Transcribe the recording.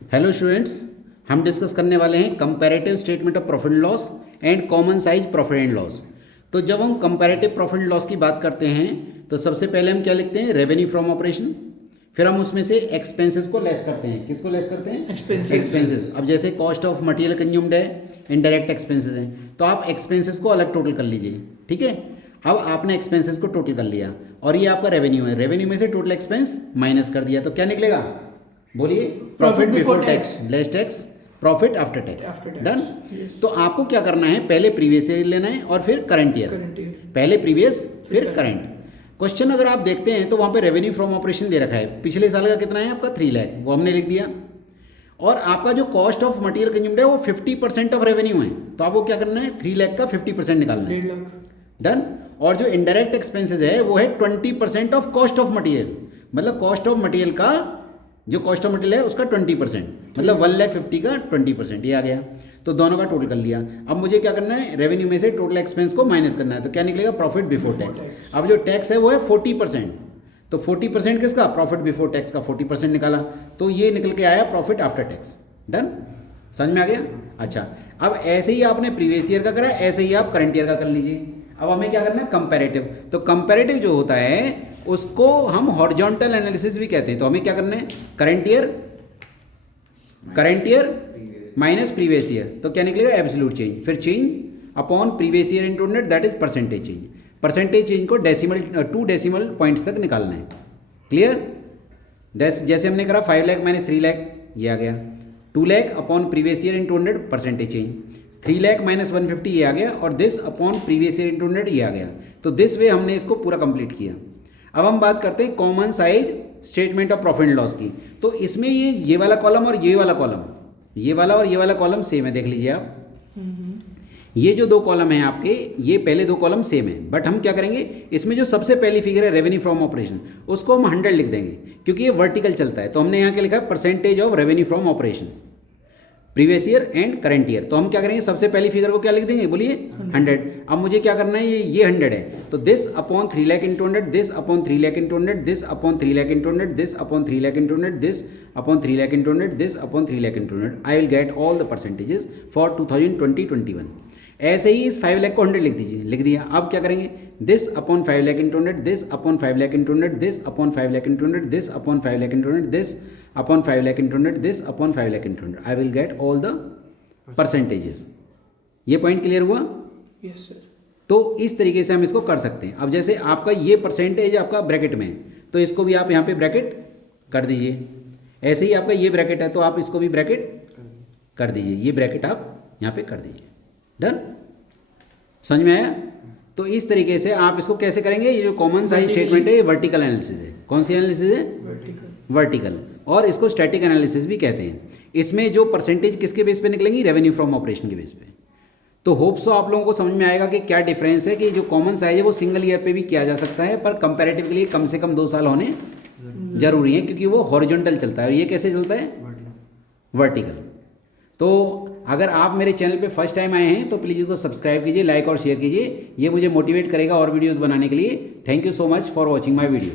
Hello students, हम discuss करने वाले हैं comparative statement of profit and loss and common size profit and loss. तो जब हम कंपैरेटिव प्रॉफिट एंड लॉस की बात करते हैं तो सबसे पहले हम क्या लिखते हैं, रेवेन्यू फ्रॉम ऑपरेशन। फिर हम उसमें से एक्सपेंसेस को लेस करते हैं। किसको लेस करते हैं? एक्सपेंसेस। अब जैसे कॉस्ट ऑफ मटेरियल कंज्यूम्ड है, इनडायरेक्ट एक्सपेंसेस हैं, तो आप एक्सपेंसेस को अलग टोटल कर लीजिए। ठीक है, अब आपने एक्सपेंसेस को टोटल कर लिया और ये आपका रेवेन्यू है। रेवेन्यू में से टोटल एक्सपेंस माइनस कर दिया तो क्या निकलेगा? बोलिए। Profit before tax less tax profit after tax. Done. तो आपको क्या करना है, पहले प्रीवियस ईयर लेना है और फिर करंट ईयर। पहले प्रीवियस फिर करंट। क्वेश्चन अगर आप देखते हैं तो वहाँ पे रेवेन्यू फ्रॉम ऑपरेशन दे रखा है, पिछले साल का कितना है आपका 3 लाख, वो हमने लिख दिया। और आपका जो कॉस्ट ऑफ मटेरियल कंज्यूम्ड है वो 50% ऑफ रेवेन्यू है, तो आपको क्या करना है, 3 लाख का 50% निकालना है। डन। और जो इनडायरेक्ट एक्सपेंसेस है वो है 20% ऑफ कॉस्ट ऑफ मटेरियल, मतलब कॉस्ट ऑफ मटेरियल का जो कॉस्ट ऑफ मटेरियल है उसका 20%, मतलब 1,50,000 का 20%, ये आ गया। तो दोनों का टोटल कर लिया। अब मुझे क्या करना है, रेवेन्यू में से टोटल एक्सपेंस को माइनस करना है, तो क्या निकलेगा, प्रॉफिट बिफोर टैक्स। अब जो टैक्स है वो है 40%, तो 40% किसका, प्रॉफिट बिफोर टैक्स का 40% निकाला, तो ये निकल के आया प्रॉफिट आफ्टर टैक्स। डन। समझ में आ गया? अच्छा, अब ऐसे ही आपने प्रीवियस ईयर का करा, ऐसे ही आप करंट ईयर का कर लीजिए। अब हमें क्या करना है, कंपैरेटिव। तो कंपैरेटिव जो होता है उसको हम हॉरिजॉन्टल एनालिसिस भी कहते हैं। तो हमें क्या करना है, current year minus previous year, तो क्या निकलेगा, एब्सोल्यूट चेंज। फिर change upon previous year into 100, that is percentage change. Percentage change को 2 डेसिमल पॉइंट्स तक निकालना है। क्लियर? जैसे हमने करा 5 लाख माइनस 3 लाख, ये आ गया। 2 lakh upon previous year into 100, percentage change. 3 lakh minus 150, ये आ गया। और this upon previous year into 100, ये आ गया। तो दिस वे हमने इसको पूरा कंप्लीट किया। अब हम बात करते हैं common size statement of profit and loss की। तो इसमें ये वाला कॉलम और ये वाला कॉलम, ये वाला और ये वाला कॉलम सेम है, देख लीजिए आप। ये जो 2 कॉलम हैं आपके, ये पहले 2 कॉलम सेम है, बट हम क्या करेंगे, इसमें जो सबसे पहली फिगर है रेवेन्यू फ्रॉम ऑपरेशन, उसको हम 100 लिख देंगे, क्योंकि ये वर्टिकल चलता है। तो हमने यहाँ क्या लिखा है, percentage of revenue from operation previous year and current year. तो हम क्या करेंगे, सबसे पहली फिगर को क्या लिख देंगे, बोलिए 100। अब मुझे क्या करना है, ये 100 है, तो this upon 3 lakh into 100, this upon 3 lakh into 100, this upon 3 lakh into 100, this upon 3 lakh into 100, this upon 3 lakh into 100, this upon 3 lakh into 100। I will get all the percentages for 2020-21। ऐसे ही इस 5 लाख को 100 लिख दीजिए, लिख दिया। अब क्या करेंगे, this upon 5 lakh into 100, this upon 5 lakh into 100, this upon 5 lakh into 100, this upon 5 lakh into 100, this upon 5 lakh into 100, this upon 5 lakh into 100। I will get all the percentages. ये पॉइंट क्लियर हुआ? Yes sir. तो इस तरीके से हम इसको कर सकते हैं। अब जैसे आपका ये परसेंटेज आपका ब्रैकेट में है, तो इसको भी आप यहाँ पे ब्रैकेट कर दीजिए। ऐसे ही आपका ये ब्रैकेट है, तो आप इसको भी ब्रैकेट कर दीजिए, ये ब्रैकेट आप यहाँ पे कर दीजिए। डन। समझ में आया? तो इस तरीके से आप इसको कैसे करेंगे, ये जो कॉमन साइज स्टेटमेंट है ये वर्टिकल एनालिसिस है। कौन सी एनालिसिस है? वर्टिकल। और इसको स्टैटिक एनालिसिस भी कहते हैं। इसमें जो परसेंटेज किसके बेस पे निकलेंगी, रेवेन्यू फ्रॉम ऑपरेशन के बेस पे। तो होप सो आप लोगों को समझ में आएगा कि क्या डिफरेंस है, कि जो कॉमन साइज है वो सिंगल ईयर पे भी किया जा सकता है, पर कंपैरेटिव के लिए कम से कम 2 साल होने जरूरी है, क्योंकि वो हॉरिजॉन्टल चलता है और ये कैसे चलता है, वर्टिकल। तो अगर आप मेरे चैनल पे फर्स्ट टाइम आए हैं तो प्लीज़ इसको सब्सक्राइब कीजिए, लाइक और शेयर कीजिए, ये मुझे मोटिवेट करेगा और वीडियोज़ बनाने के लिए। Thank you so much for watching my video.